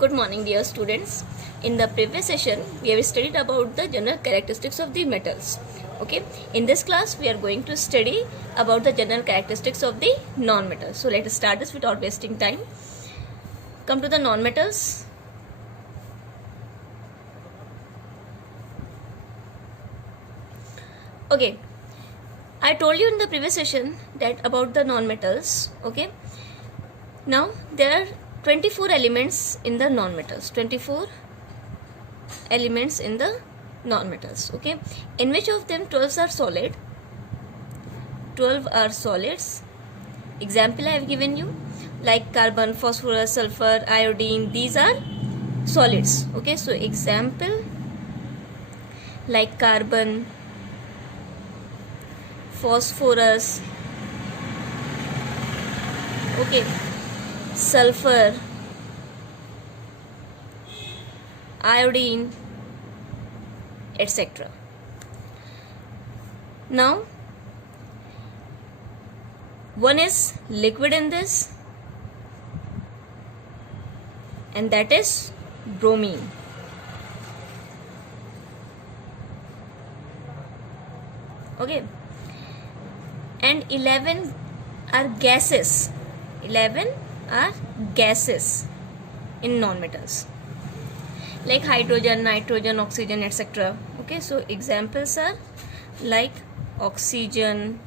Good morning, dear students. In the previous session, we have studied about the general characteristics of the metals. Okay. In this class, we are going to study about the general characteristics of the non-metals. So let us start this without wasting time. Come to the non-metals. Okay. I told you in the previous session that about the non-metals. Okay. Now there are 24 elements in the non-metals. 24 elements in the non-metals. Okay. In which of them 12 are solid? 12 are solids. Example I have given you, like carbon, phosphorus, sulfur, iodine. These are solids. Okay. So example like carbon, phosphorus, okay, sulfur, iodine, etc. Now one is liquid in this, and that is bromine. Okay. And 11 are gases. 11 are gases in non-metals, like hydrogen, nitrogen, oxygen, etc. Okay, so examples are like oxygen,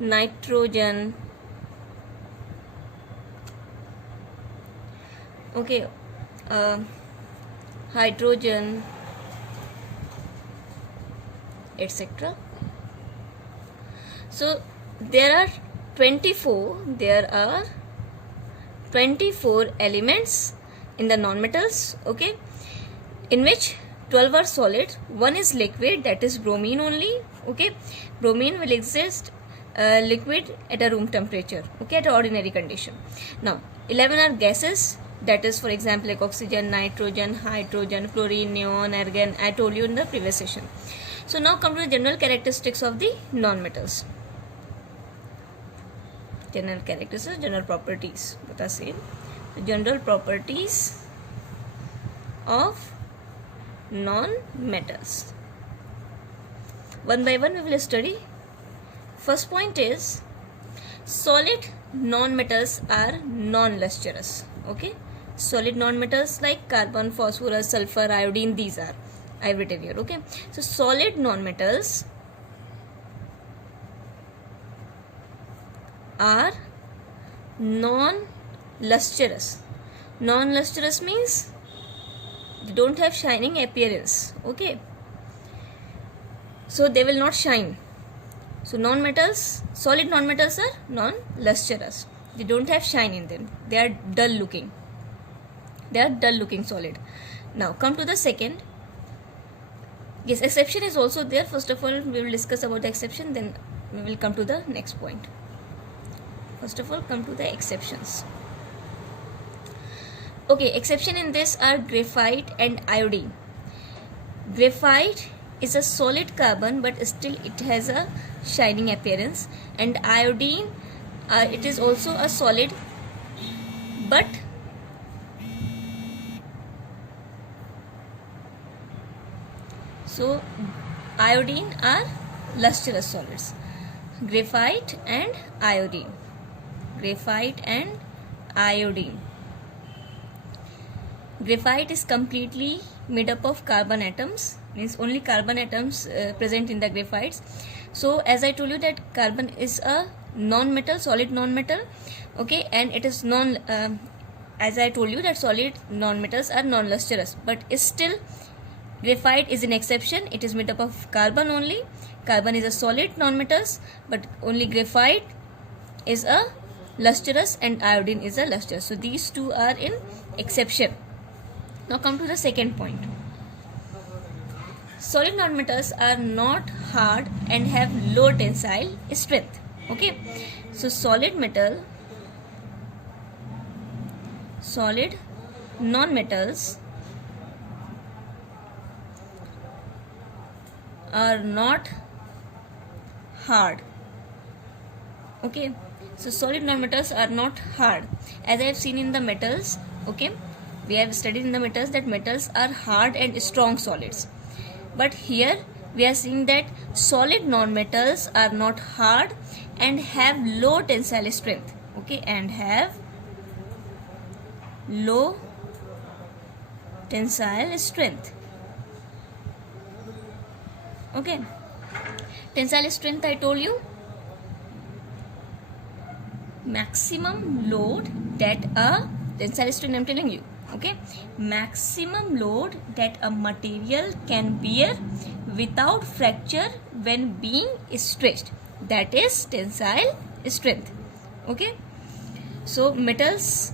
nitrogen, okay, hydrogen, etc. So there are 24 elements in the non-metals, okay, in which 12 are solid, one is liquid, that is bromine only. Okay, bromine will exist liquid at a room temperature, okay, at ordinary condition. Now 11 are gases, that is for example like oxygen, nitrogen, hydrogen, fluorine, neon, argon. I told you in the previous session. So now come to the general characteristics of the non-metals. General characteristics, general properties, both are same. The general properties of non-metals. One by one we will study. First point is solid non-metals are non-lustrous. Okay, solid non-metals like carbon, phosphorus, sulfur, iodine, these are, I have written here. Okay, so solid non-metals are non-lustrous. Non-lustrous means they don't have shining appearance. Okay, so they will not shine. So non-metals, solid non-metals are non-lustrous. They don't have shine in them. They are dull looking. They are dull looking solid. Now come to the second. Yes, exception is also there. First of all, we will discuss about the exception, then we will come to the next point. First of all, come to the exceptions. Okay, exception in this are graphite and iodine. Graphite is a solid carbon, but still it has a shining appearance, and iodine it is also a solid, but so iodine are lustrous solids. Graphite and iodine. Graphite and iodine. Graphite is completely made up of carbon atoms, means only carbon atoms present in the graphites. So as I told you that carbon is a non-metal, solid non-metal, okay, and it is as I told you that solid non-metals are non-lustrous, but still graphite is an exception. It is made up of carbon only. Carbon is a solid non-metals, but only graphite is a lustrous and iodine is a lustrous. So these two are in exception. Now come to the second point. Solid non-metals are not hard and have low tensile strength. Okay, so solid non-metals are not hard. Okay, So solid nonmetals are not hard, as I have seen in the metals. Okay, We have studied in the metals that metals are hard and strong solids. But here we are seeing that solid non-metals are not hard and have low tensile strength. Okay, and have low tensile strength. Okay, tensile strength I told you, maximum load that a tensile strength I'm telling you. Okay, maximum load that a material can bear without fracture when being stretched, that is tensile strength. Okay, so metals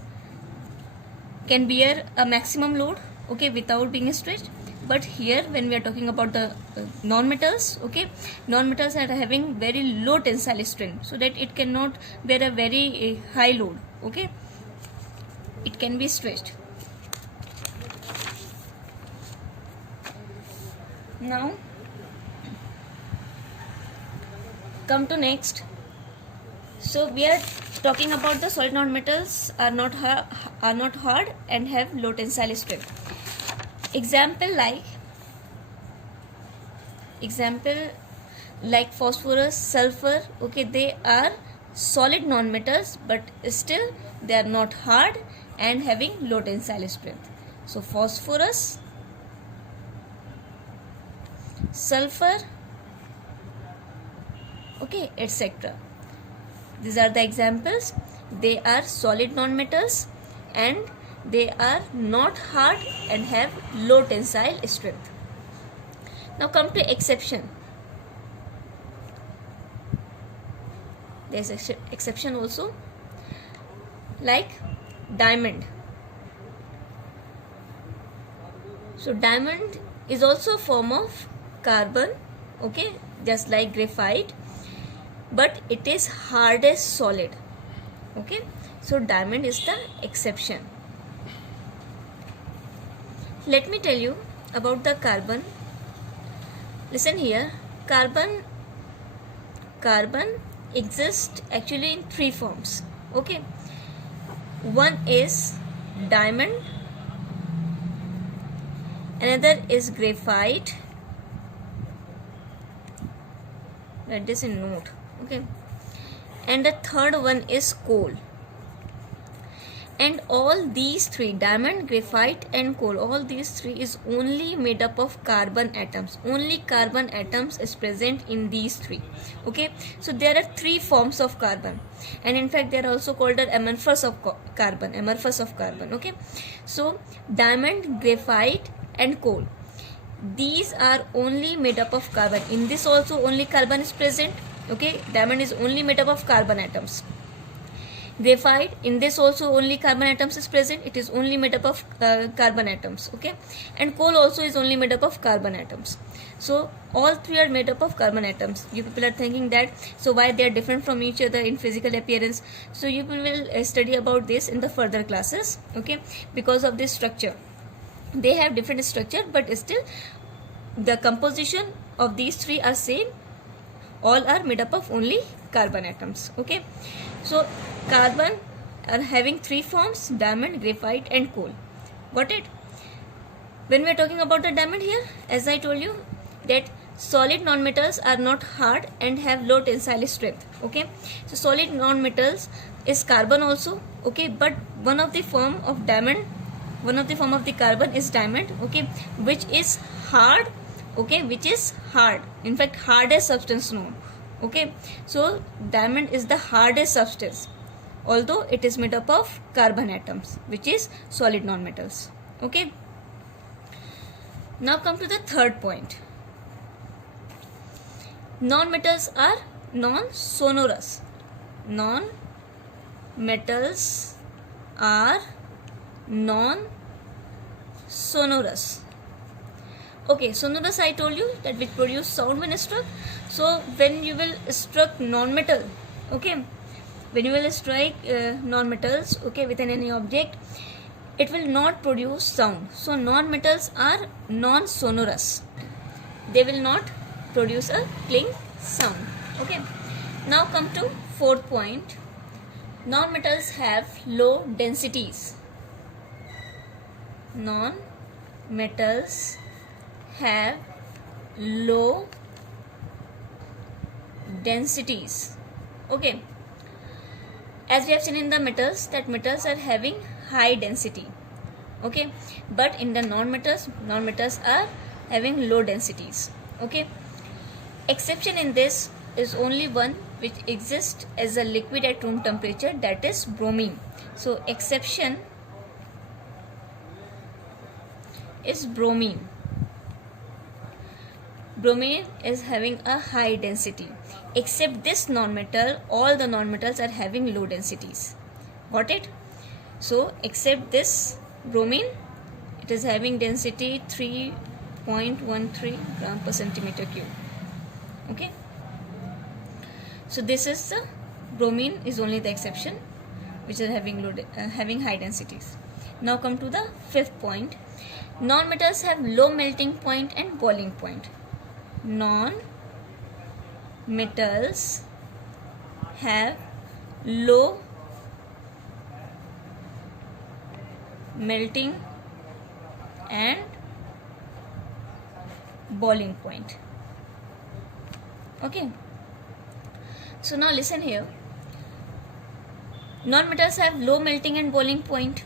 can bear a maximum load, okay, without being stretched. But here when we are talking about the non-metals, okay, non-metals are having very low tensile strength, so that it cannot bear a very high load. Okay, it can be stretched. Now come to next. So we are talking about the solid non-metals are not hard and have low tensile strength. Example like phosphorus, sulfur, okay, they are solid non-metals, but still they are not hard and having low tensile strength. So phosphorus, sulfur, okay, etc. These are the examples. They are solid non-metals and they are not hard and have low tensile strength. Now come to exception. There is exception also, like diamond. So diamond is also a form of carbon, okay, just like graphite, but it is hardest solid. Okay, so diamond is the exception. Let me tell you about the carbon. Listen here, carbon exists actually in three forms. Okay, one is diamond, another is graphite, write this in note, okay, and the third one is coal. And all these three, diamond, graphite and coal, all these three is only made up of carbon atoms. Only carbon atoms is present in these three. Okay, so there are three forms of carbon, and in fact they are also called the amorphous of carbon. Okay, so diamond, graphite and coal, these are only made up of carbon. In this also only carbon is present. Okay, diamond is only made up of carbon atoms. Graphite, in this also only carbon atoms is present, it is only made up of carbon atoms. Okay, and coal also is only made up of carbon atoms. So all three are made up of carbon atoms. You people are thinking that, so why they are different from each other in physical appearance? So you people will study about this in the further classes. Okay, because of this structure, they have different structure, but still the composition of these three are same. All are made up of only carbon atoms. Okay, so carbon are having three forms: diamond, graphite and coal. Got it? When we are talking about the diamond here, as I told you that solid non-metals are not hard and have low tensile strength. Okay, so solid non-metals is carbon also. Okay, but one of the form of diamond, one of the form of the carbon is diamond. Okay, which is hard. Okay, which is hard, in fact hardest substance known. Okay, so diamond is the hardest substance, although it is made up of carbon atoms, which is solid non-metals. Okay, now come to the third point. Non-metals are non-sonorous. Non-metals are non-sonorous. Okay, sonorous I told you that which produce sound when struck. So when you will struck non-metal, okay, when you will strike non-metals, okay, within any object, it will not produce sound. So non-metals are non-sonorous. They will not produce a cling sound. Okay, now come to fourth point. Non-metals have low densities. non-metals have low densities. Okay, as we have seen in the metals, that metals are having high density. Okay, but in the non-metals are having low densities. Okay, exception in this is only one which exists as a liquid at room temperature, that is bromine. So exception is bromine. Bromine is having a high density. Except this non-metal, all the non-metals are having low densities. Got it? So except this bromine, it is having density 3.13 gram per centimeter cube. Okay, so this is the bromine is only the exception which is having high densities. Now come to the fifth point. Non-metals have low melting point and boiling point. Non-metals have low melting and boiling point. Okay, so now listen here. Non-metals have low melting and boiling point.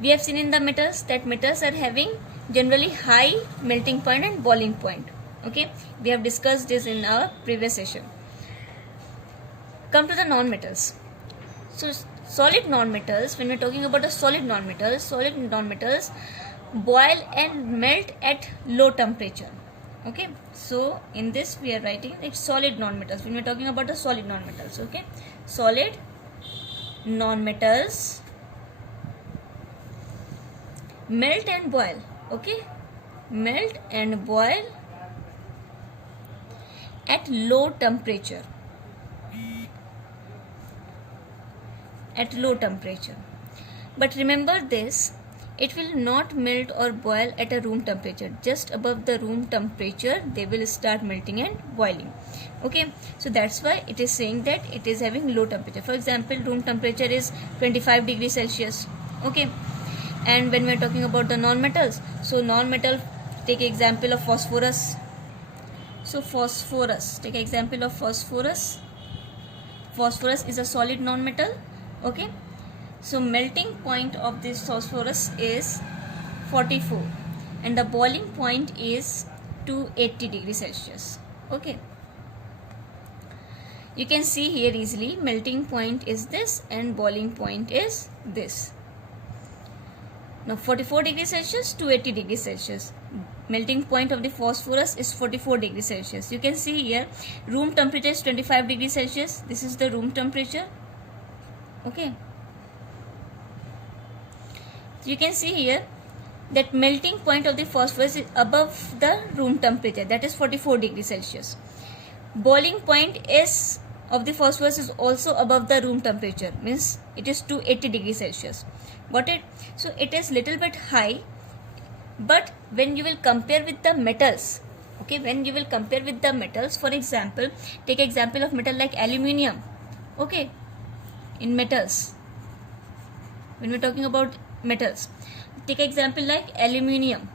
We have seen in the metals that metals are having generally high melting point and boiling point. Okay, we have discussed this in our previous session. Come to the non-metals. So solid non-metals, when we are talking about a solid non-metals boil and melt at low temperature. Okay, so in this we are writing like solid non-metals when we are talking about the solid non-metals. Okay, solid non-metals melt and boil. Okay, melt and boil at low temperature. At low temperature. But remember this, it will not melt or boil at a room temperature. Just above the room temperature they will start melting and boiling. Okay, so that's why it is saying that it is having low temperature. For example, room temperature is 25 degrees Celsius. Okay, and when we are talking about the non-metals, so non-metal, take example of phosphorus. So phosphorus, take example of phosphorus. Phosphorus is a solid non-metal. Okay, so melting point of this phosphorus is 44 and the boiling point is 280 degrees Celsius. Okay, you can see here easily melting point is this and boiling point is this. Now 44 degrees Celsius, 280 degrees Celsius. Melting point of the phosphorus is 44 degrees Celsius. You can see here room temperature is 25 degrees Celsius. This is the room temperature. Okay, you can see here that melting point of the phosphorus is above the room temperature, that is 44 degrees Celsius. Boiling point is of the phosphorus is also above the room temperature, means it is 280 degrees Celsius. Got it? So it is little bit high, but when you will compare with the metals, okay, when you will compare with the metals, for example, take example of metal like aluminium. Okay, in metals, when we are talking about metals, take example like aluminium.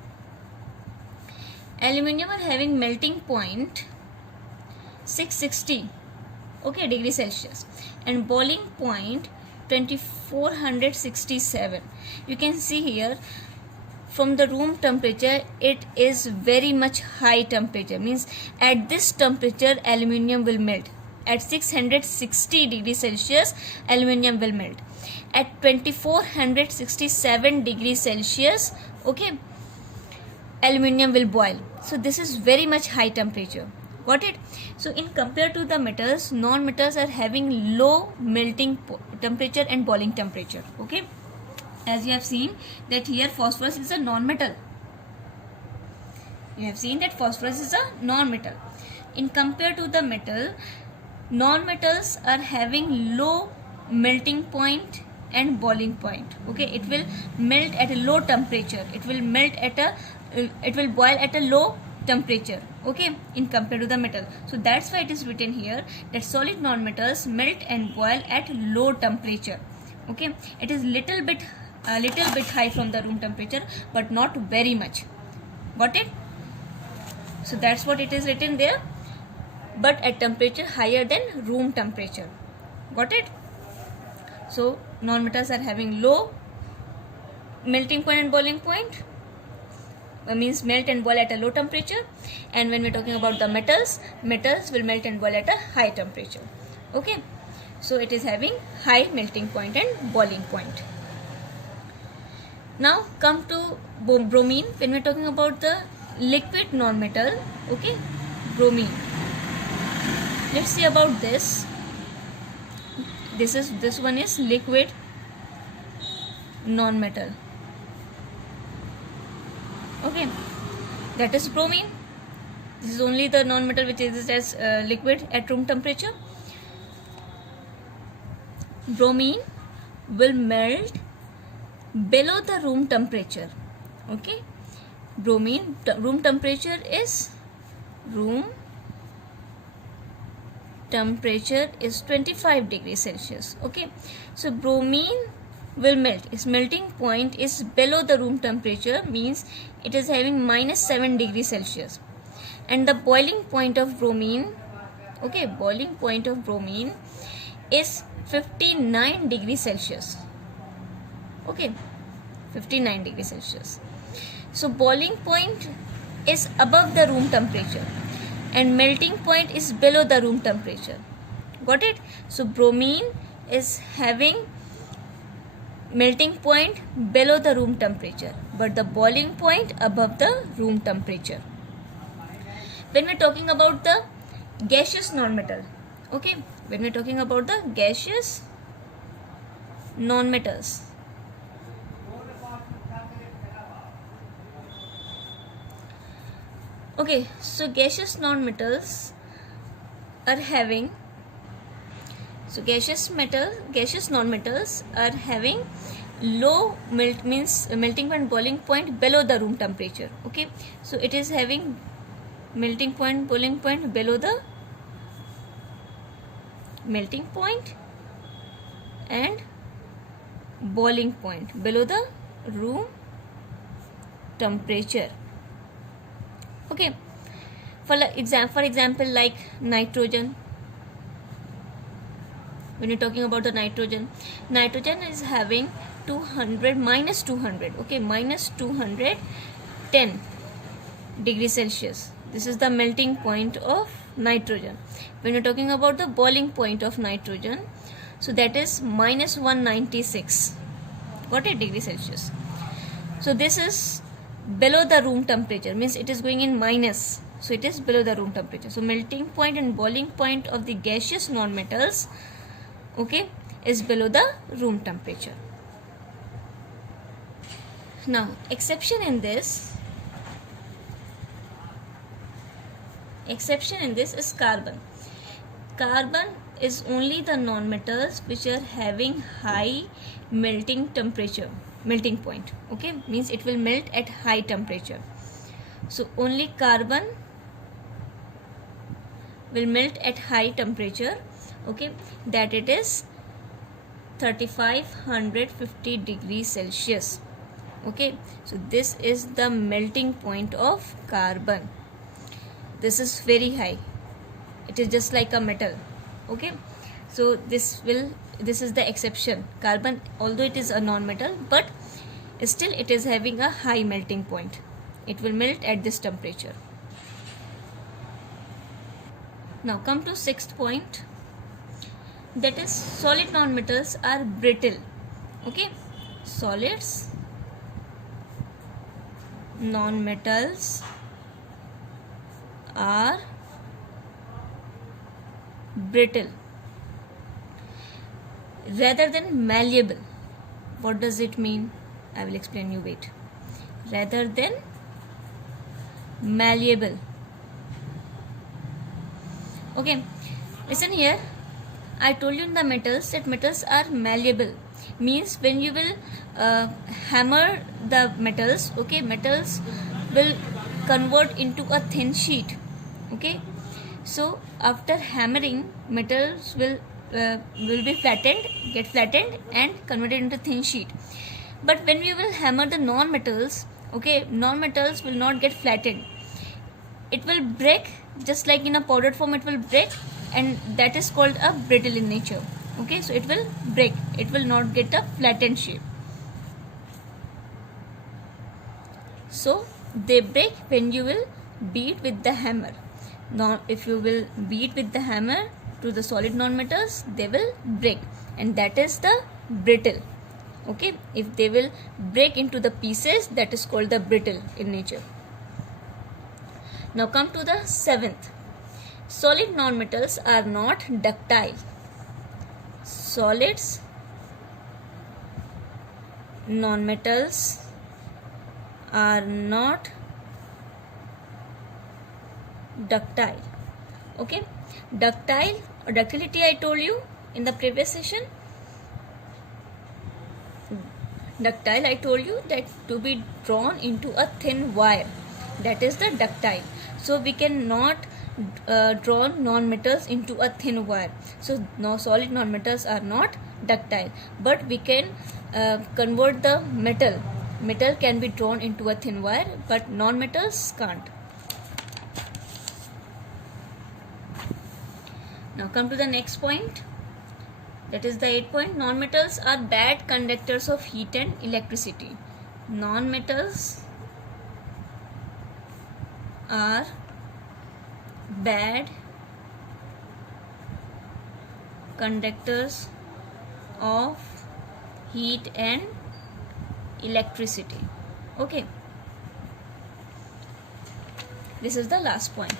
Aluminium are having melting point 660 okay degrees Celsius and boiling point 2467. You can see here from the room temperature it is very much high temperature, means at this temperature aluminium will melt. At 660 degrees Celsius aluminium will melt. At 2467 degrees Celsius, okay, aluminium will boil. So this is very much high temperature. Got it? So in compared to the metals, non-metals are having low melting temperature and boiling temperature. Okay, as you have seen that here phosphorus is a non-metal. You have seen that phosphorus is a non-metal. In compared to the metal, non-metals are having low melting point and boiling point. Okay, it will melt at a low temperature. It will boil at a low temperature. Okay, in compared to the metal. So that's why it is written here that solid non-metals melt and boil at low temperature. Okay, it is little bit a little bit high from the room temperature, but not very much. Got it? So that's what it is written there, but at temperature higher than room temperature. Got it? So non-metals are having low melting point and boiling point, means melt and boil at a low temperature, and when we're talking about the metals will melt and boil at a high temperature. Okay, so it is having high melting point and boiling point. Now come to bromine. When we're talking about the liquid non-metal, okay, bromine, let's see about this. This one is liquid non-metal. Okay, that is bromine. This is only the non-metal which exists as liquid at room temperature. Bromine will melt below the room temperature. Okay, bromine room temperature is 25 degrees Celsius. Okay, so bromine will melt, its melting point is below the room temperature, means it is having -7 degrees Celsius, and the boiling point of bromine, okay, boiling point of bromine is 59 degrees Celsius. Okay, 59 degrees Celsius. So boiling point is above the room temperature and melting point is below the room temperature. Got it? So bromine is having melting point below the room temperature, but the boiling point above the room temperature. When we're talking about the gaseous non-metal, okay, when we're talking about the gaseous non-metals, okay, so gaseous non-metals are having, so gaseous non-metals are having low melting point, boiling point below the room temperature. Okay, so it is having melting point, boiling point below the melting point and boiling point below the room temperature. Okay, for example, like nitrogen. When you're talking about the nitrogen is having -200, okay, -210 degrees Celsius. This is the melting point of nitrogen. When you're talking about the boiling point of nitrogen, so that is -196. Got it? Degrees Celsius. So this is below the room temperature, means it is going in minus, so it is below the room temperature. So melting point and boiling point of the gaseous non-metals, okay, is below the room temperature. Now exception in this is carbon. Carbon is only the non-metals which are having high melting point, okay, means it will melt at high temperature. So only carbon will melt at high temperature, okay, that it is 3550 degrees Celsius. Okay, so this is the melting point of carbon. This is very high, it is just like a metal. Okay, so this is the exception. Carbon, although it is a non-metal, but still it is having a high melting point. It will melt at this temperature. Now come to sixth point, that is solid non-metals are brittle. Okay, solids non-metals are brittle rather than malleable. What does it mean? I will explain you. Wait. Rather than malleable. Okay, listen here. I told you in the metals that metals are malleable, means when you will hammer the metals, okay, metals will convert into a thin sheet. Okay, so after hammering, metals will be get flattened and converted into thin sheet. But when we will hammer the non-metals, okay, non-metals will not get flattened. It will break, just like in a powdered form it will break, and that is called a brittle in nature. Okay, so it will break, it will not get a flattened shape. So they break when you will beat with the hammer. Now if you will beat with the hammer to the solid non-metals, they will break, and that is the brittle. Okay, if they will break into the pieces, that is called the brittle in nature. Now come to the 7th. Solid non-metals are not ductile. Solids non-metals are not ductile. Okay, ductile or ductility I told you in the previous session. Ductile I told you that to be drawn into a thin wire, that is the ductile. So we cannot draw non-metals into a thin wire. So no, solid non-metals are not ductile, but we can convert the metal. Metal can be drawn into a thin wire, but non-metals can't. Now come to the next point. That is the 8th point. Non-metals are bad conductors of heat and electricity. Non-metals are bad conductors of heat and electricity. Okay, this is the last point.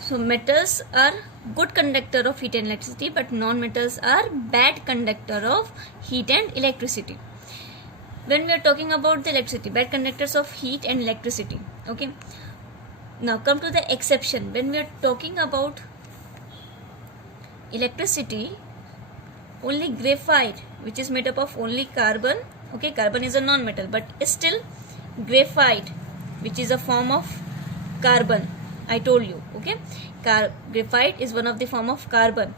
So metals are good conductor of heat and electricity, but non-metals are bad conductor of heat and electricity. When we are talking about the electricity, bad conductors of heat and electricity. Okay, now come to the exception. When we are talking about electricity, only graphite, which is made up of only carbon. Okay, carbon is a non-metal, but still graphite, which is a form of carbon, I told you. Okay, graphite is one of the form of carbon.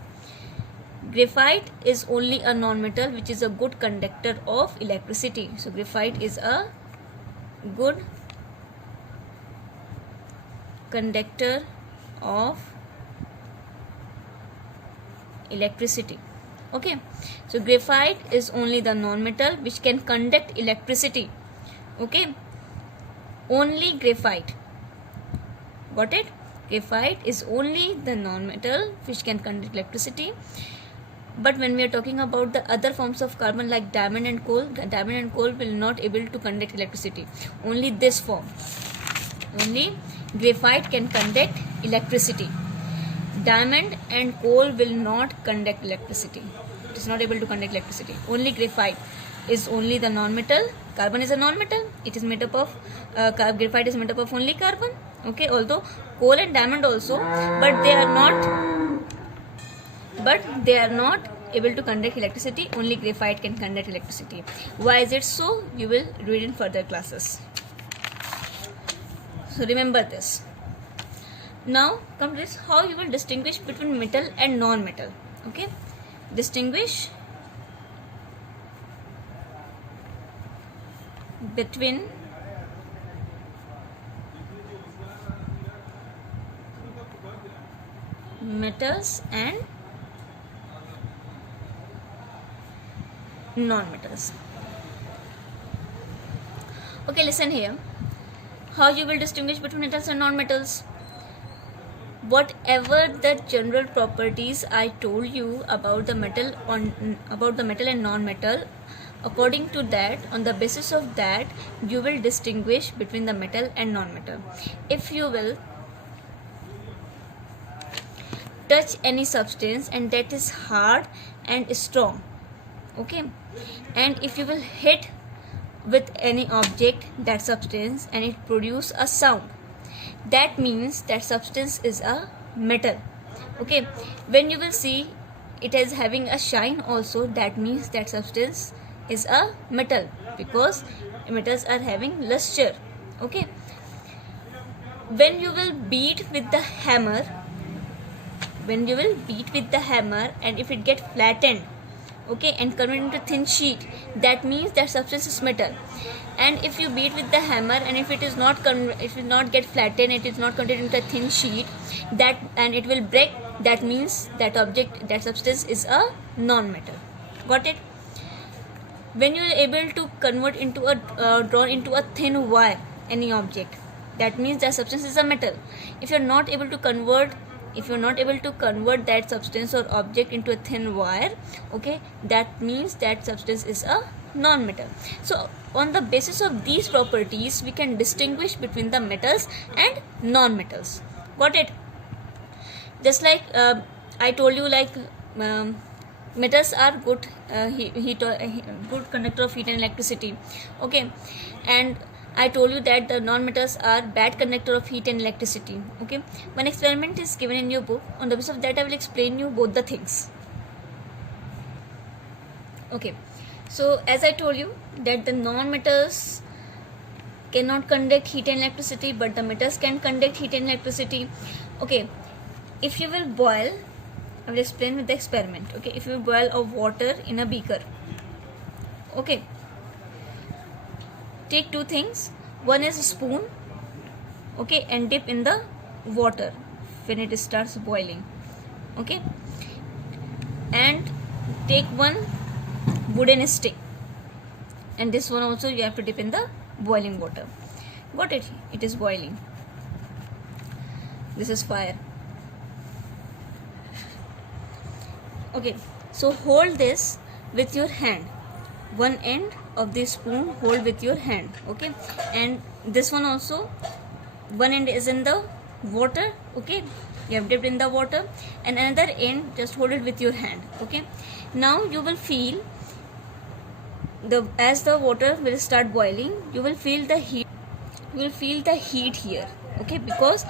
Graphite is only a non-metal which is a good conductor of electricity. So graphite is a good conductor of electricity. Okay, so graphite is only the non-metal which can conduct electricity. Okay, only graphite. Got it? Graphite is only the non-metal which can conduct electricity. But when we are talking about the other forms of carbon like diamond and coal will not able to conduct electricity. Only this form, only graphite can conduct electricity. Diamond and coal will not conduct electricity. It is not able to conduct electricity. Only graphite is only the non-metal. Carbon is a non-metal. It is made up of graphite is made up of only carbon. Okay, although coal and diamond also, but they are not able to conduct electricity. Only graphite can conduct electricity. Why is it so? You will read in further classes. So remember this. Now come to this, how you will distinguish between metal and non-metal. Okay, distinguish between metals and non-metals. Okay, listen here. How you will distinguish between metals and non-metals? Whatever the general properties I told you about the metal and non-metal, according to that, on the basis of that, you will distinguish between the metal and non-metal. If you will touch any substance and that is hard and strong, okay, and if you will hit with any object, that substance, and it produce a sound, that means that substance is a metal. Okay, when you will see it is having a shine also, that means that substance is a metal, because metals are having luster. Okay, when you will beat with the hammer, and if it get flattened, okay, and convert into a thin sheet, that means that substance is metal. And if you beat with the hammer and if it is not if it not get flattened, it is not converted into a thin sheet, that and it will break, that means that object, that substance is a non-metal. Got it? When you are able to convert into a draw into a thin wire any object, that means that substance is a metal. If you are not able to convert that substance or object into a thin wire, okay, that means that substance is a non-metal. So on the basis of these properties we can distinguish between the metals and non-metals. Got it? Just like I told you, like metals are good good conductor of heat and electricity, okay, and I told you that the non-metals are bad conductor of heat and electricity, okay. One experiment is given in your book. On the basis of that I will explain you both the things, okay. So as I told you that the non-metals cannot conduct heat and electricity, but the metals can conduct heat and electricity, okay. If you will boil, I will explain with the experiment, okay. If you boil a water in a beaker, okay, take two things. One is a spoon, okay, and dip in the water when it starts boiling, okay, and take one wooden stick, and this one also you have to dip in the boiling water. Got it? It is boiling. This is fire, okay. So hold this with your hand, one end of the spoon hold with your hand, okay, and this one also, one end is in the water, okay, you have dipped in the water, and another end just hold it with your hand, okay. Now you will feel as the water will start boiling, you will feel the heat, here, okay, because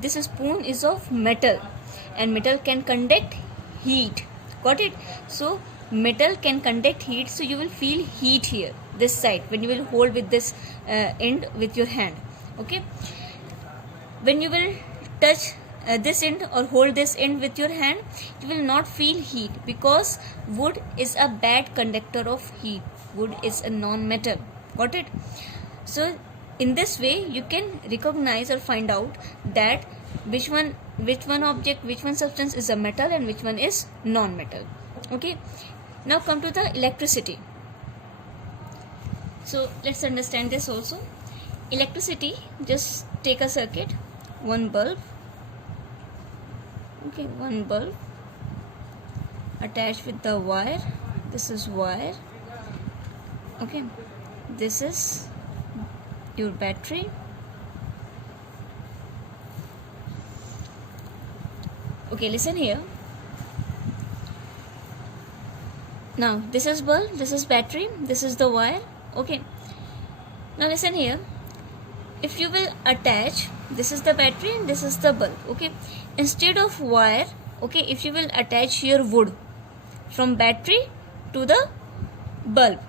this spoon is of metal and metal can conduct heat. Got it? So metal can conduct heat, so you will feel heat here, this side, when you will hold with this end with your hand, okay. When you will touch this end or hold this end with your hand, you will not feel heat, because wood is a bad conductor of heat. Wood is a non-metal. Got it? So in this way you can recognize or find out that which one substance is a metal and which one is non-metal, okay. Now come to the electricity. So let's understand this also. Electricity, just take a circuit, one bulb, okay, one bulb attached with the wire. This is wire, okay, this is your battery, okay. Listen here. Now this is bulb, this is battery, this is the wire, okay. Now listen here. If you will attach, this is the battery and this is the bulb, okay. Instead of wire, okay, if you will attach your wood from battery to the bulb,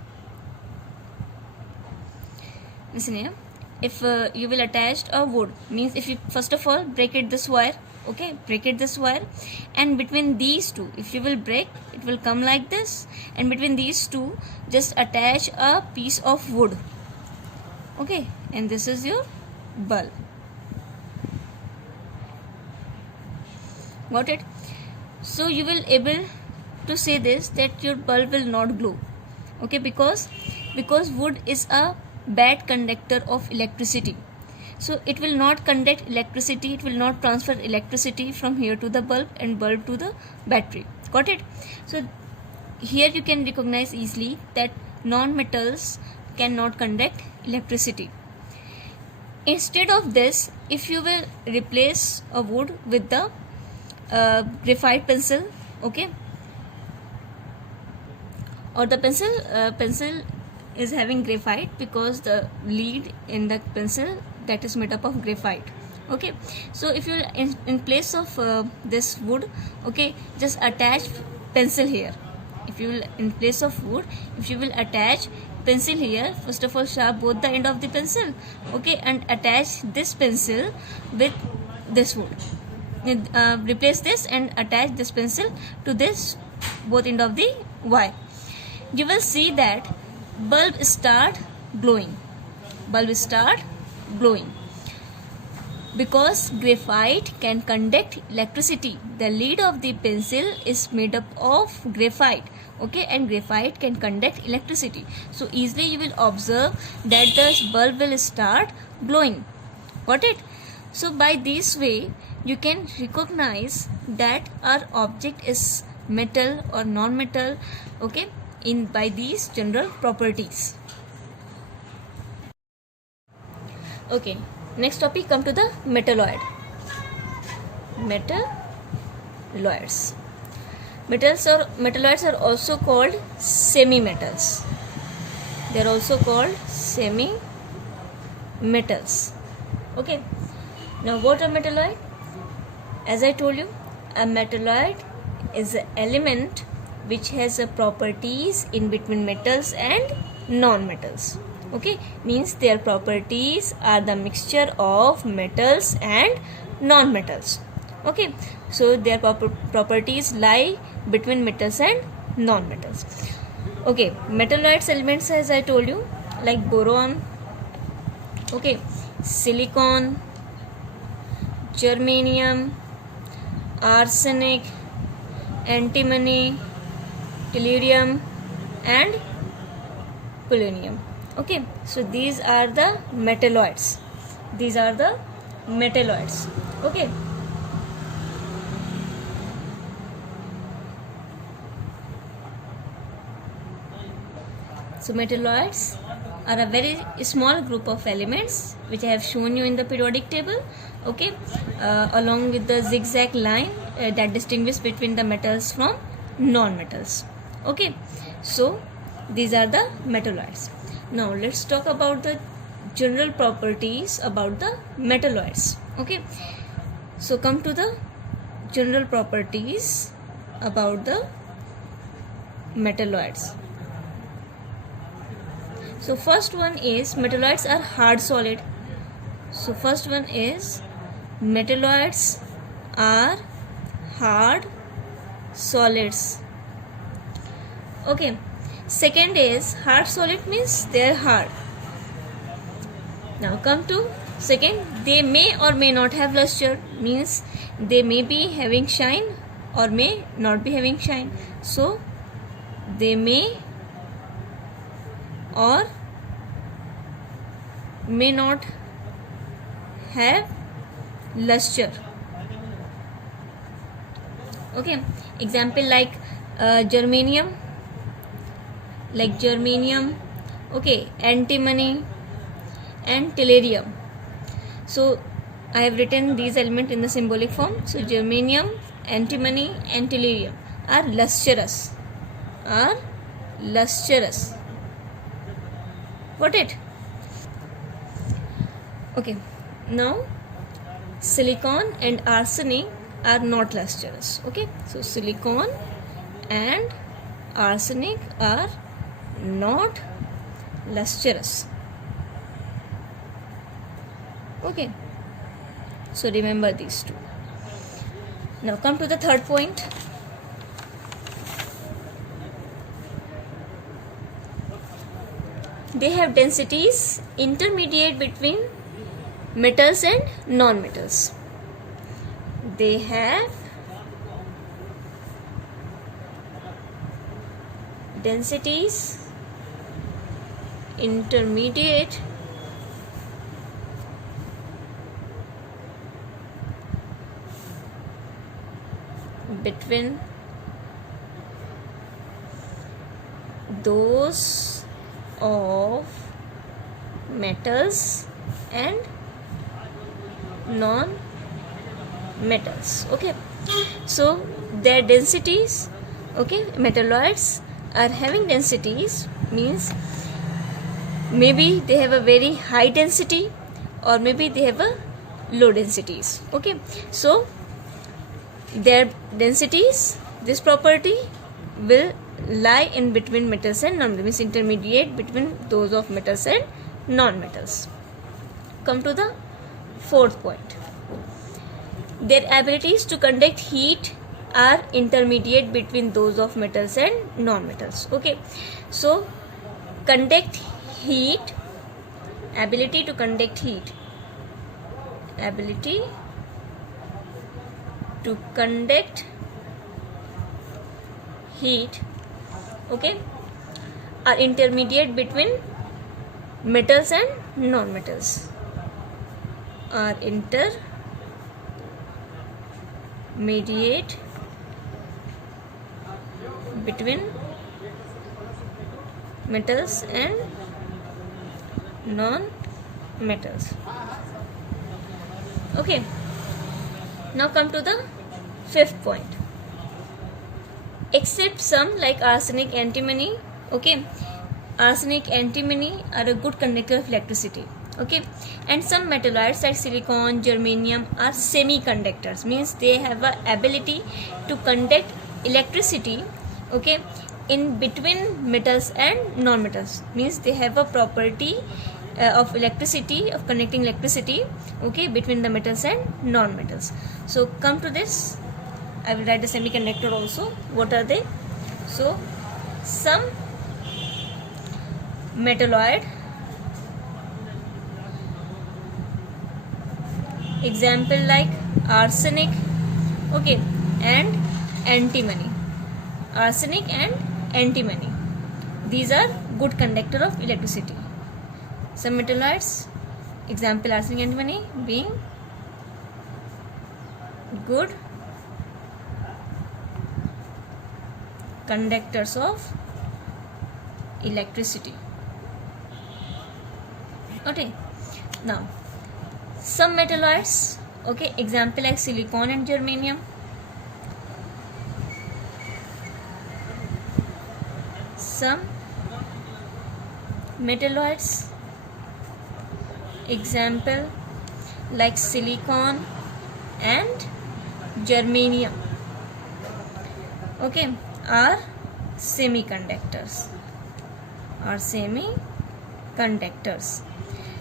listen here. If you will attach a wood, means if you first of all break it this wire, okay, break it this wire, and between these two, if you will break, it will come like this, and between these two just attach a piece of wood, okay, and this is your bulb. Got it? So you will able to say this, that your bulb will not glow, okay, because wood is a bad conductor of electricity, so it will not conduct electricity, it will not transfer electricity from here to the bulb and bulb to the battery. Got it? So here you can recognize easily that non-metals cannot conduct electricity. Instead of this, if you will replace a wood with the graphite pencil, okay, or the pencil is having graphite, because the lead in the pencil, that is made up of graphite, okay. So if you in place of this wood, okay, just attach pencil here. If you will in place of wood, if you will attach pencil here, first of all sharp both the end of the pencil, okay, and attach this pencil with this wood. Replace this and attach this pencil to this both end of the wire. you will see that bulb start glowing. Bulb start glowing because graphite can conduct electricity. The lead of the pencil is made up of graphite, okay, and graphite can conduct electricity. So easily you will observe that the bulb will start glowing. Got it? So by this way you can recognize that our object is metal or non-metal, okay, in by these general properties. Okay, next topic, come to the metalloid. Metalloids. Metalloids are also called semi-metals. They are also called semi-metals. Okay. Now what are metalloid? As I told you, a metalloid is an element which has a properties in between metals and non-metals. Okay, means their properties are the mixture of metals and non-metals. Okay, so their properties lie between metals and non-metals. Okay, metalloids elements, as I told you, like boron, okay, silicon, germanium, arsenic, antimony, tellurium and polonium. Okay, so these are the metalloids. Okay. So metalloids are a very small group of elements which I have shown you in the periodic table, okay, along with the zigzag line that distinguishes between the metals from non-metals. Okay, so these are the metalloids. Now let's talk about the general properties about the metalloids. Okay, so come to the general properties about the metalloids. So first one is metalloids are hard solid. So first one is metalloids are hard solids. Okay. Second is hard solid means they are hard. Now come to second, they may or may not have luster, means they may be having shine or may not be having shine. So they may or may not have luster. Okay, example like germanium, okay, antimony and tellurium. So I have written these elements in the symbolic form. So germanium, antimony and tellurium are lustrous. Got it? Okay, now silicon and arsenic are not lustrous. Okay, so silicon and arsenic are not lustrous. Okay, so remember these two. Now come to the third point. They have densities intermediate between metals and non-metals. They have densities intermediate between those of metals and non-metals. Okay, so their densities, okay, metalloids are having densities, means maybe they have a very high density or maybe they have a low densities. Okay, so their densities, this property will lie in between metals and non-metals, means intermediate between those of metals and non-metals. Come to the fourth point. Their abilities to conduct heat are intermediate between those of metals and non-metals. Okay, so conduct heat, ability to conduct heat, ability to conduct heat, okay, are intermediate between metals and non-metals, are intermediate between metals and non-metals. Okay, now come to the fifth point. Except some like arsenic, antimony, okay, arsenic, antimony are a good conductor of electricity, okay, and some metalloids like silicon, germanium are semiconductors, means they have a ability to conduct electricity, okay, in between metals and non-metals, means they have a property of electricity, of conducting electricity, okay, between the metals and non-metals. So come to this, I will write the semiconductor also. What are they? So some metalloid, example like arsenic, okay, and antimony, arsenic and antimony, these are good conductor of electricity. Some metalloids, example arsenic, antimony, being good conductors of electricity. Okay, now some metalloids, okay, example like silicon and germanium, some metalloids, example like silicon and germanium, okay, are semiconductors, are semiconductors.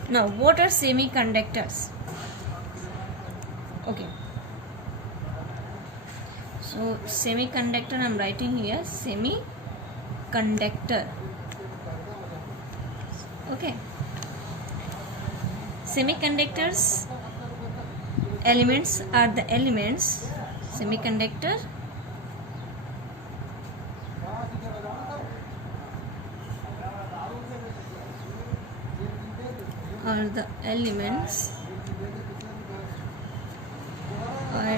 Now what are semiconductors? Okay, so semiconductor I am writing here, semiconductor, okay. Semiconductors elements are the elements, semiconductor are the elements,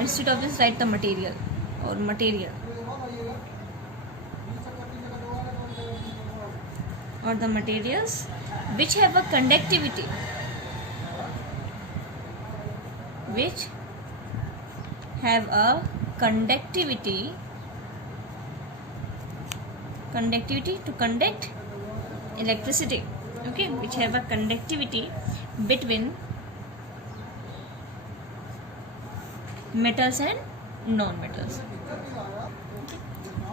instead of this write the material or material, or the materials which have a conductivity, which have a conductivity to conduct electricity, okay, which have a conductivity between metals and non-metals,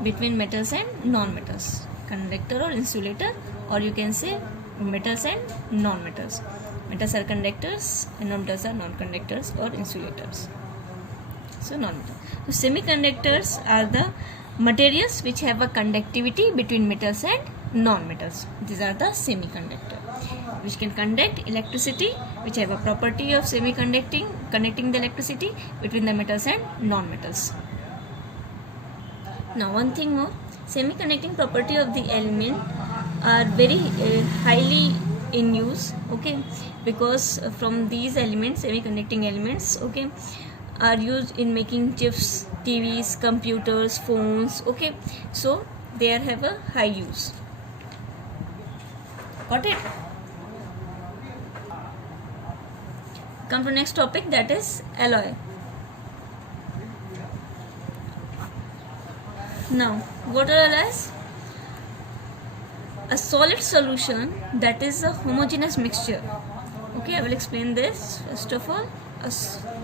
between metals and non-metals, conductor or insulator, or you can say metals and non-metals. Metals are conductors and non-metals are non-conductors or insulators. So non-metals. So semiconductors are the materials which have a conductivity between metals and non-metals. These are the semiconductor which can conduct electricity, which have a property of semiconducting, connecting the electricity between the metals and non-metals. Now one thing more, semiconducting property of the element are very highly in use, okay, because from these elements, semiconducting elements, okay, are used in making chips, TVs, computers, phones, okay, so they have a high use. Got it? Come to next topic, that is alloy. Now what are alloys? A solid solution that is a homogeneous mixture, okay, I will explain this. First of all,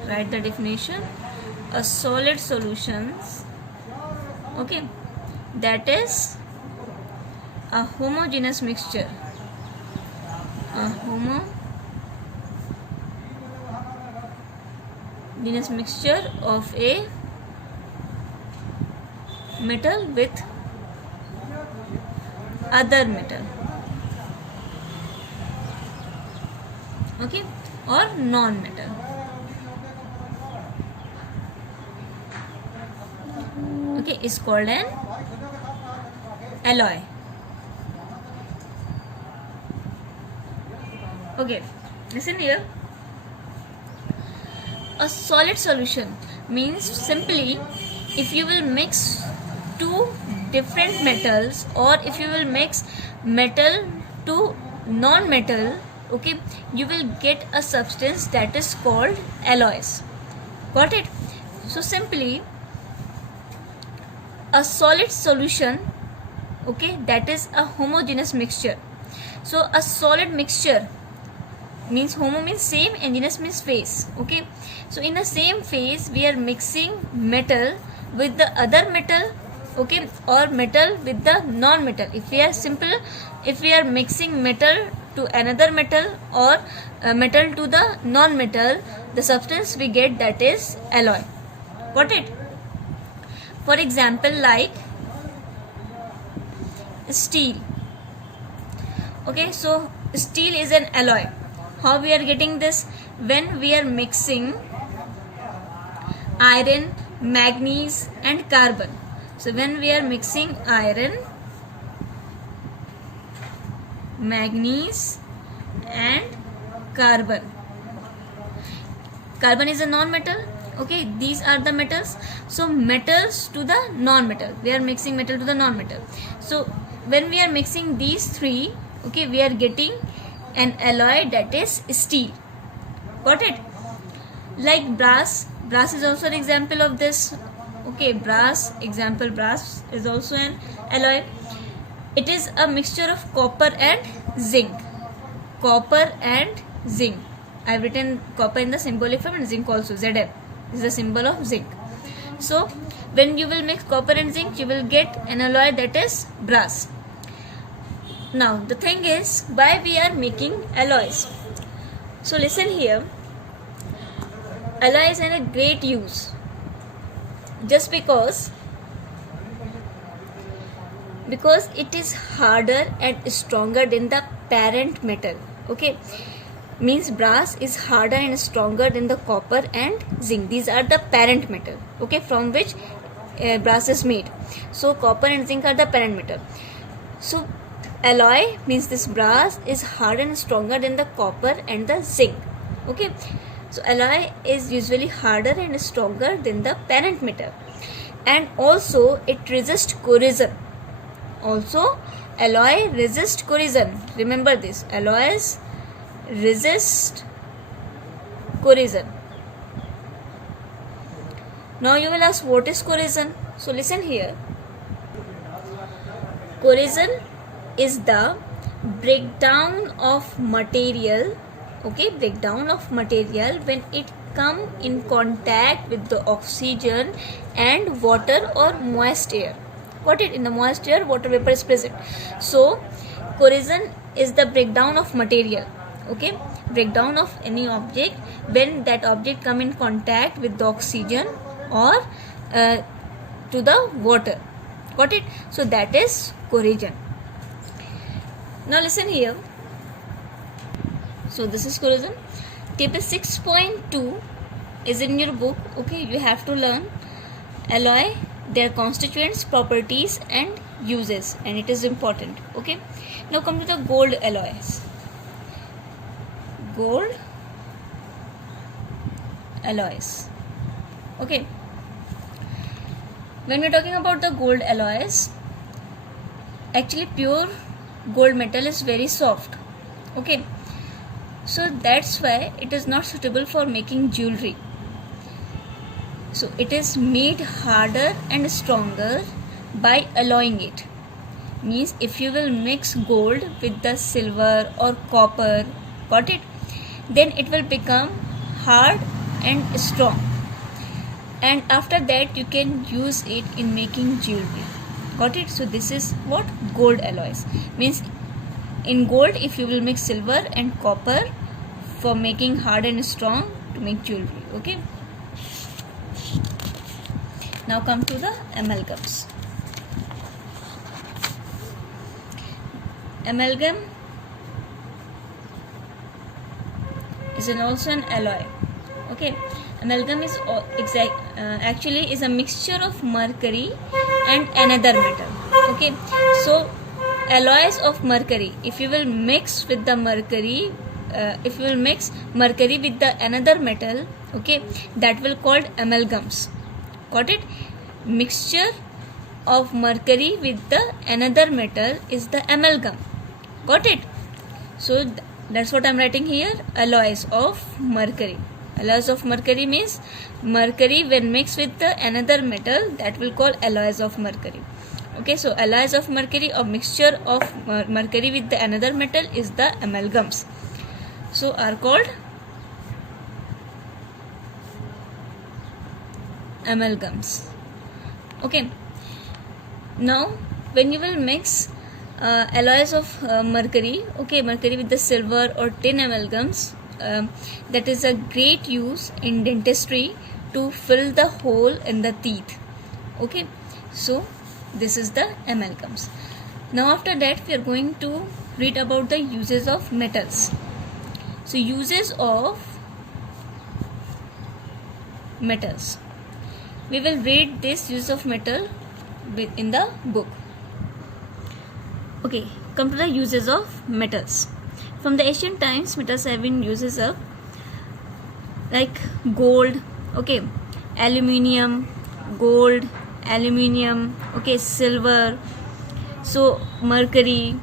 write the definition. A solid solutions, okay, that is a homogeneous mixture, a homogeneous mixture of a metal with other metal, okay, or non-metal. Okay, is called an alloy. Okay, listen here. A solid solution means simply if you will mix two different metals, or if you will mix metal to non-metal, okay, you will get a substance that is called alloys. Got it? So simply a solid solution, okay, that is a homogeneous mixture. So a solid mixture means homo means same and genus means phase, okay. So in the same phase we are mixing metal with the other metal, okay, or metal with the non-metal. If we are mixing metal to another metal or metal to the non-metal, the substance we get, that is alloy. Got it? For example, like steel. Okay, so steel is an alloy. How we are getting this? When we are mixing iron, manganese and carbon. So when we are mixing iron, manganese and carbon. Carbon is a non-metal. Okay, these are the metals. So metals to the non-metal. We are mixing metal to the non-metal. So when we are mixing these three, okay, we are getting an alloy, that is steel. Got it? Like brass. Brass is also an example of this. Okay, brass, example, brass is also an alloy. It is a mixture of copper and zinc. Copper and zinc. I have written copper in the symbolic form and zinc also. Zn is the symbol of zinc. So when you will mix copper and zinc, you will get an alloy, that is brass. Now the thing is, why we are making alloys? So listen here. Alloys are a great use just because it is harder and stronger than the parent metal. Okay, means brass is harder and stronger than the copper and zinc. These are the parent metal, okay, from which brass is made. So copper and zinc are the parent metal. So alloy means this brass is harder and stronger than the copper and the zinc. Okay, so alloy is usually harder and stronger than the parent metal, and also it resists corrosion. Also alloy resists corrosion. Remember this, alloys resist corrosion. Now you will ask, what is corrosion? So listen here. Corrosion is the breakdown of material, okay, breakdown of material when it come in contact with the oxygen and water or moist air. Got it? In the moist air, water vapor is present. So corrosion is the breakdown of material, okay, breakdown of any object when that object come in contact with the oxygen or to the water. Got it? So that is corrosion. Now listen here. So this is corrosion. Table 6.2 is in your book. Okay, you have to learn alloy, their constituents, properties and uses, and it is important. Okay, now come to the gold alloys. Gold alloys. Okay, when we are talking about the gold alloys, actually pure gold metal is very soft. Okay, so that's why it is not suitable for making jewelry. So it is made harder and stronger by alloying it. Means if you will mix gold with the silver or copper, got it, then it will become hard and strong, and after that you can use it in making jewelry. Got it? So this is what gold alloys means. In gold, if you will mix silver and copper for making hard and strong to make jewelry. Okay, now come to the amalgams. amalgam is also an alloy. Okay, amalgam is actually is a mixture of mercury and another metal. Okay, so alloys of mercury, if you will mix with the mercury, if you will mix mercury with the another metal, okay, that will called amalgams. Got it? Mixture of mercury with the another metal is the amalgam. Got it? So that's what I'm writing here, alloys of mercury. Alloys of mercury means mercury when mixed with the another metal, that will call alloys of mercury. Okay, so alloys of mercury or mixture of mercury with the another metal is the amalgams. So are called amalgams. Okay, now when you will mix alloys of mercury, okay, mercury with the silver or tin amalgams, that is a great use in dentistry to fill the hole in the teeth. Okay, so this is the amalgams. Now after that we are going to read about the uses of metals. So uses of metals, we will read this use of metal in the book. Okay, come to the uses of metals. From the ancient times, metals have been uses of like gold, okay, aluminium, gold, aluminium, okay, silver, so mercury.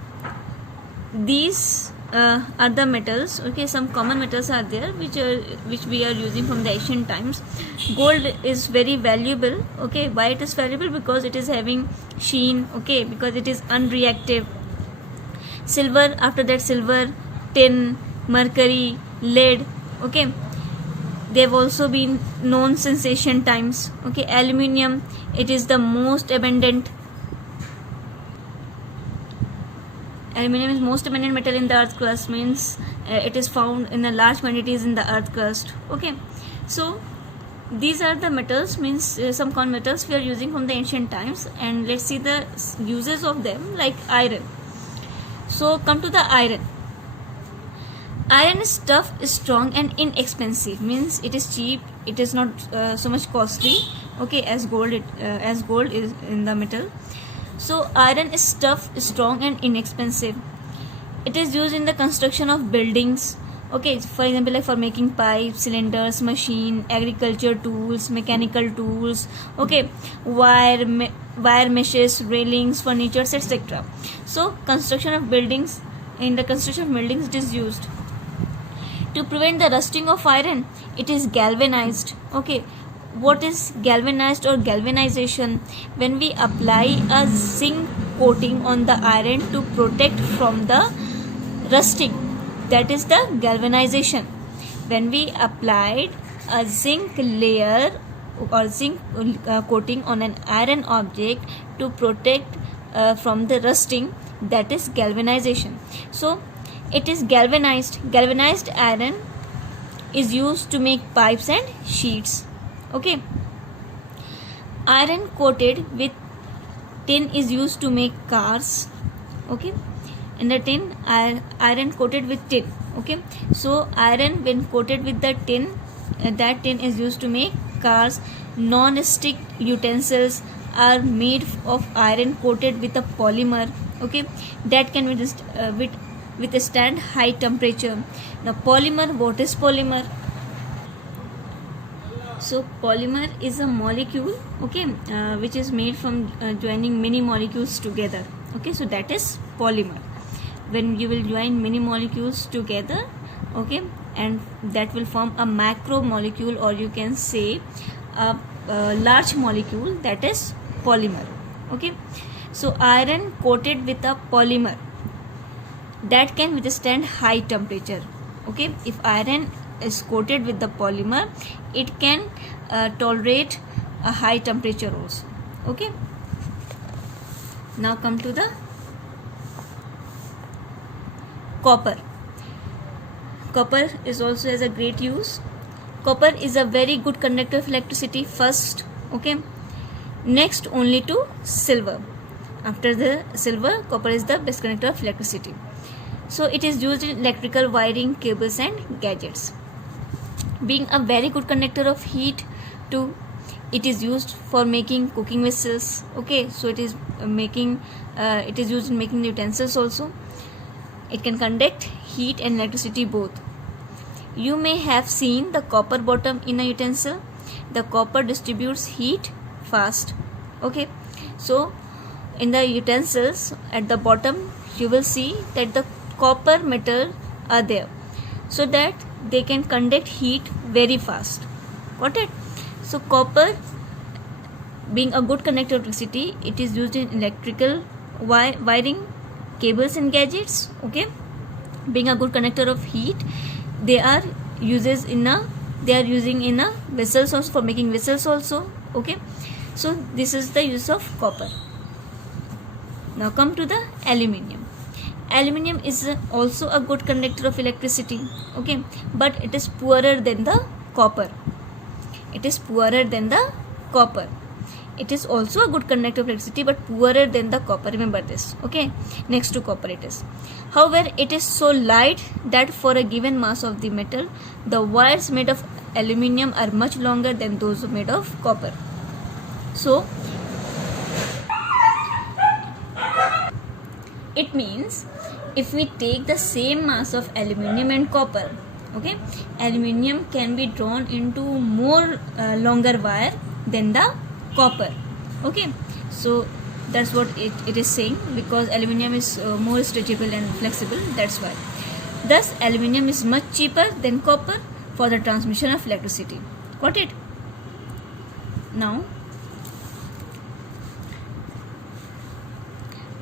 These are the metals. Okay, some common metals are there which we are using from the ancient times. Gold is very valuable. Okay, why it is valuable? Because it is having sheen. Okay, because it is unreactive. Silver, after that silver, tin, mercury, lead. Okay, they have also been known since ancient times. Okay, aluminium, it is the most abundant. Aluminium is most abundant metal in the earth crust, means it is found in a large quantities in the earth crust. Okay, so these are the metals, means some common metals we are using from the ancient times, and let's see the uses of them. Like iron. So come to the iron. Iron is tough, strong and inexpensive, means it is cheap, it is not so much costly, okay, as gold is in the metal. So iron is tough, strong and inexpensive. It is used in the construction of buildings. Okay, for example, like for making pipes, cylinders, machine, agriculture tools, mechanical tools, okay, wire meshes, railings, furniture, etc. So construction of buildings, in the construction of buildings it is used. To prevent the rusting of iron, it is galvanized. Okay, what is galvanized or galvanization? When we apply a zinc coating on the iron to protect from the rusting, that is the galvanization. When we applied a zinc layer or zinc coating on an iron object to protect from the rusting, that is galvanization. So it is galvanized. Galvanized iron is used to make pipes and sheets. Okay, iron coated with tin is used to make cars. Okay, in the tin, iron coated with tin. Okay, so iron when coated with the tin, that tin is used to make cars. Non-stick utensils are made of iron coated with a polymer. Okay, that can be withstand high temperature. Now polymer, what is polymer? So polymer is a molecule, okay, which is made from joining many molecules together. Okay, so that is polymer. When you will join many molecules together, okay, and that will form a macro molecule, or you can say a large molecule, that is polymer. Okay, so iron coated with a polymer that can withstand high temperature. Okay, if iron is coated with the polymer, it can tolerate a high temperature also. Okay, now come to the copper. Copper is also has a great use. Copper is a very good conductor of electricity first. Okay, next only to silver. After the silver, copper is the best conductor of electricity. So it is used in electrical wiring, cables and gadgets. Being a very good conductor of heat too, it is used for making cooking vessels. Okay, so it is used in making utensils also. It can conduct heat and electricity both. You may have seen the copper bottom in a utensil. The copper distributes heat fast. Okay, so in the utensils at the bottom you will see that the copper metal are there, so that they can conduct heat very fast. Got it? So copper, being a good conductor of electricity, it is used in electrical wiring, cables and gadgets. Okay, being a good conductor of heat, they are using in a vessels also, for making vessels also. Okay, so this is the use of copper. Now come to the aluminium. Aluminium is also a good conductor of electricity. Okay, but it is poorer than the copper. It is poorer than the copper. It is also a good conductor of electricity, but poorer than the copper. Remember this. Okay, next to copper it is. However, it is so light that for a given mass of the metal, the wires made of aluminium are much longer than those made of copper. So it means if we take the same mass of aluminium and copper, okay, aluminium can be drawn into more longer wire than the copper. Okay, so that's what it is saying, because aluminium is more stretchable and flexible, that's why. Thus aluminium is much cheaper than copper for the transmission of electricity. Got it? Now,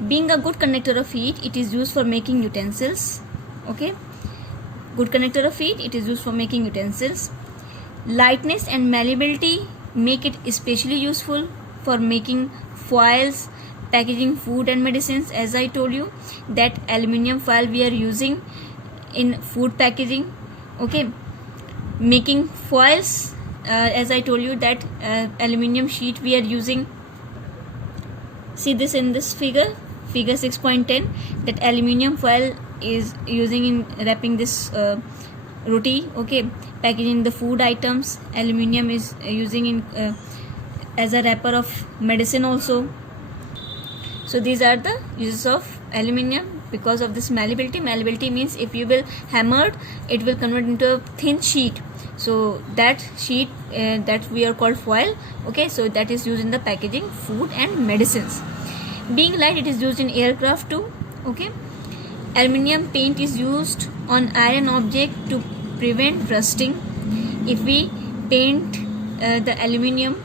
being a good conductor of heat, it is used for making utensils. Okay, good conductor of heat, it is used for making utensils. Lightness and malleability make it especially useful for making foils, packaging food and medicines. As I told you that aluminium foil we are using in food packaging. Okay, making foils, as I told you that aluminium sheet we are using. See this in this figure 6.10, that aluminium foil is using in wrapping this roti. Okay, packaging the food items. Aluminium is using in as a wrapper of medicine also. So these are the uses of aluminium because of this malleability. Malleability means if you will hammer, it will convert into a thin sheet. So that sheet that we are called foil. Okay, so that is used in the packaging food and medicines. Being light, it is used in aircraft too. Okay, aluminium paint is used on iron object to prevent rusting. If we paint the aluminium,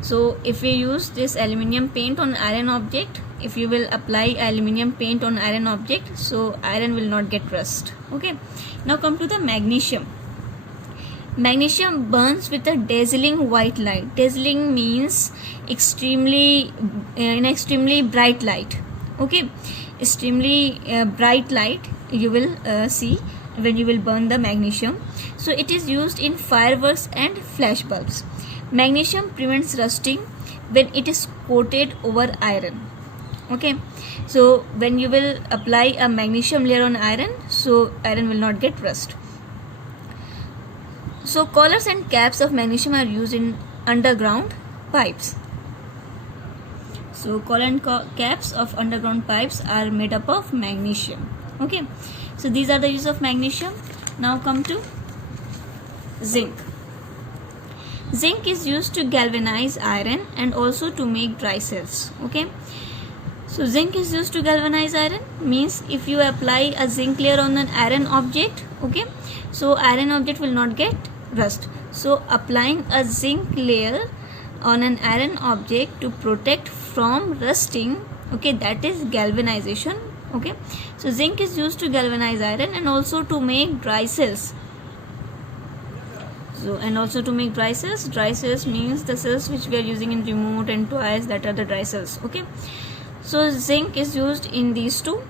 so if we use this aluminium paint on iron object, if you will apply aluminium paint on iron object, so iron will not get rust. Okay, now come to the magnesium. Magnesium burns with a dazzling white light. Dazzling means extremely bright light. Okay, extremely bright light you will see when you will burn the magnesium. So it is used in fireworks and flash bulbs. Magnesium prevents rusting when it is coated over iron. Okay, so when you will apply a magnesium layer on iron, so iron will not get rust. So collars and caps of magnesium are used in underground pipes. So collar and caps of underground pipes are made up of magnesium. Okay, so these are the use of magnesium. Now come to zinc. Zinc is used to galvanize iron and also to make dry cells. Okay, so zinc is used to galvanize iron means if you apply a zinc layer on an iron object, okay, so iron object will not get rust. So applying a zinc layer on an iron object to protect from rusting, okay, that is galvanization. Okay, so zinc is used to galvanize iron and also to make dry cells. So and also to make dry cells. Dry cells means the cells which we are using in remote and toys, that are the dry cells. Okay, so zinc is used in these two.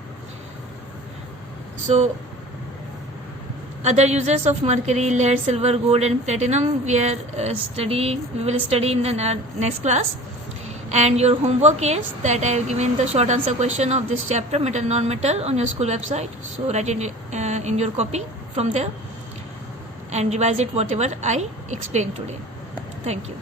So Other uses of mercury, lead, silver, gold and platinum we will study in the next class. And your homework is that I have given the short answer question of this chapter, metal non-metal, on your school website. So write it in your copy from there and revise it whatever I explained today. Thank you.